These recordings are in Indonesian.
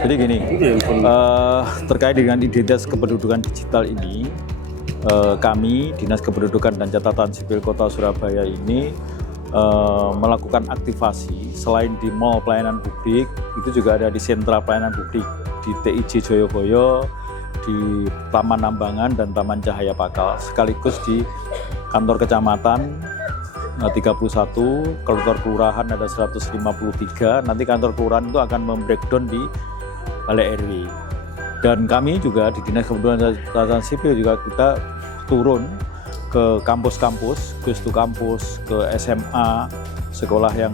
Jadi gini, terkait dengan identitas kependudukan digital ini, kami Dinas Kependudukan dan Catatan Sipil Kota Surabaya ini melakukan aktivasi selain di mall pelayanan publik, itu juga ada di sentra pelayanan publik di TIJ Joyoboyo, di Taman Nambangan dan Taman Cahaya Pakal, sekaligus di kantor kecamatan 31, kantor kelurahan ada 153, nanti kantor kelurahan itu akan membreakdown di Balai RW. Dan kami juga di Dinas Kependudukan dan Catatan Sipil juga kita turun ke kampus-kampus, goes to kampus, ke SMA, sekolah yang,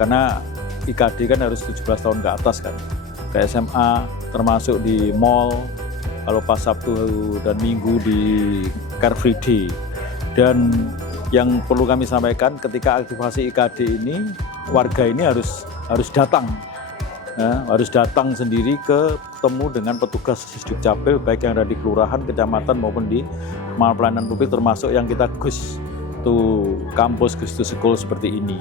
karena IKD kan harus 17 tahun ke atas kan, ke SMA, termasuk di mall, kalau pas Sabtu dan Minggu di Car Free Day. Dan yang perlu kami sampaikan, ketika aktivasi IKD ini, warga ini harus datang, ya, harus datang sendiri ketemu dengan petugas Disdukcapil, baik yang ada di kelurahan, kecamatan maupun di mall pelayanan publik, termasuk yang kita gus to kampus, gus to school seperti ini.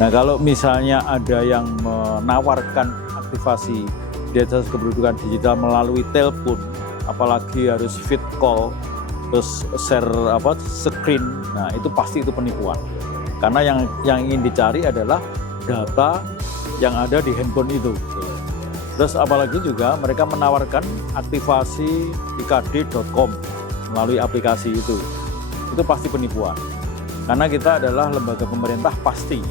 Nah, kalau misalnya ada yang menawarkan aktivasi identitas kependudukan digital melalui telepon, apalagi harus fit call, terus share screen, nah itu pasti itu penipuan. Karena yang ingin dicari adalah data yang ada di handphone itu. Terus apalagi juga mereka menawarkan aktivasi ikd.com melalui aplikasi itu pasti penipuan. Karena kita adalah lembaga pemerintah, pasti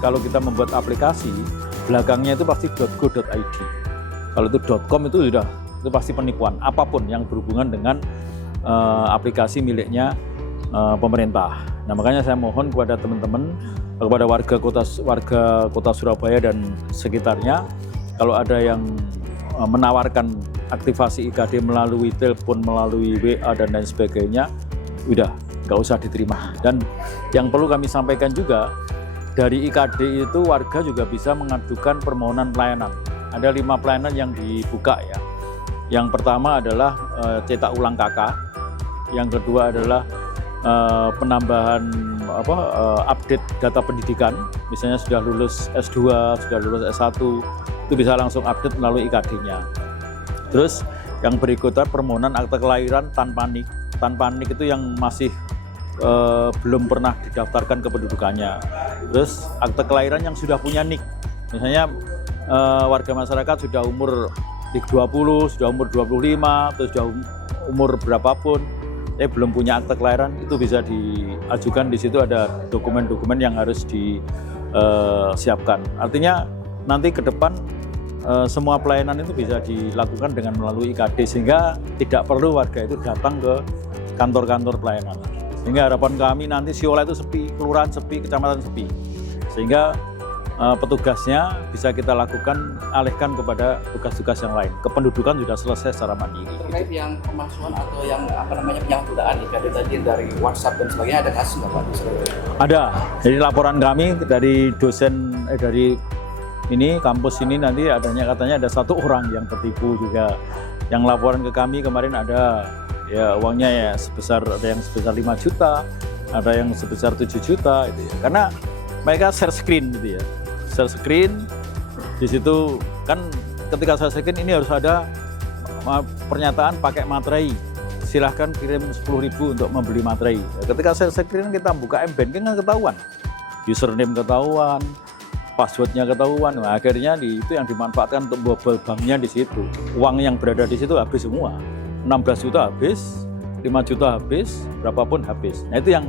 kalau kita membuat aplikasi belakangnya itu pasti .go.id. Kalau itu .com itu pasti penipuan, apapun yang berhubungan dengan aplikasi miliknya pemerintah. Nah, makanya saya mohon kepada teman-teman, kepada warga kota Surabaya dan sekitarnya, kalau ada yang menawarkan aktivasi IKD melalui telepon, melalui WA dan lain sebagainya, udah nggak usah diterima. Dan yang perlu kami sampaikan juga, dari IKD itu warga juga bisa mengajukan permohonan pelayanan. Ada 5 pelayanan yang dibuka ya. Yang pertama adalah cetak ulang KK. Yang kedua adalah penambahan update data pendidikan, misalnya sudah lulus S2, sudah lulus S1, itu bisa langsung update melalui IKD-nya. Terus yang berikutnya permohonan akte kelahiran tanpa NIK. Tanpa NIK itu yang masih belum pernah didaftarkan kependudukannya. Terus akte kelahiran yang sudah punya NIK, misalnya warga masyarakat sudah umur 20, sudah umur 25, terus sudah umur berapapun, belum punya akte kelahiran, itu bisa diajukan. Di situ ada dokumen-dokumen yang harus disiapkan. Artinya nanti ke depan semua pelayanan itu bisa dilakukan dengan melalui IKD, sehingga tidak perlu warga itu datang ke kantor-kantor pelayanan. Sehingga harapan kami nanti Siola itu sepi, kelurahan sepi, kecamatan sepi, sehingga petugasnya bisa kita lakukan, alihkan kepada tugas-tugas yang lain. Kependudukan sudah selesai secara mandiri. Terkait yang pemalsuan atau yang penyalahgunaan IKD tadi dari WhatsApp dan sebagainya, ada kasus nggak Pak? Ada. Jadi laporan kami dari dosen dari ini kampus ini, nanti katanya ada 1 orang yang tertipu juga. Yang laporan ke kami kemarin ada ya uangnya ya ada yang sebesar 5 juta, ada yang sebesar 7 juta gitu ya. Karena mereka share screen gitu ya. Share screen, di situ kan ketika share screen ini harus ada pernyataan pakai materai, silahkan kirim 10.000 untuk membeli materai. Ketika share screen kita buka M-Banking kan ketahuan, username ketahuan, passwordnya ketahuan. Nah, akhirnya itu yang dimanfaatkan untuk bobol banknya di situ. Uang yang berada di situ habis semua, 16 juta habis, 5 juta habis, berapapun habis. Nah itu yang,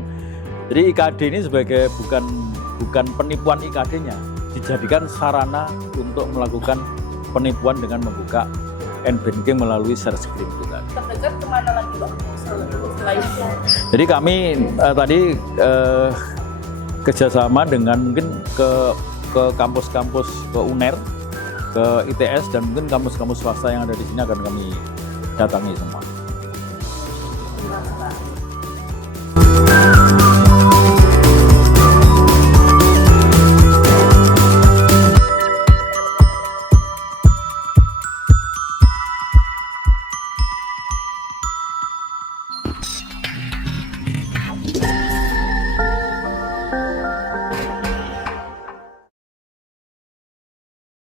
jadi IKD ini sebagai bukan penipuan IKD-nya, dijadikan sarana untuk melakukan penipuan dengan membuka M-Banking melalui share screen juga. Terdekat kemana lagi Pak setelah itu? Jadi kami tadi kerjasama dengan mungkin ke kampus-kampus, ke UNER, ke ITS, dan mungkin kampus-kampus swasta yang ada di sini akan kami datangi semua.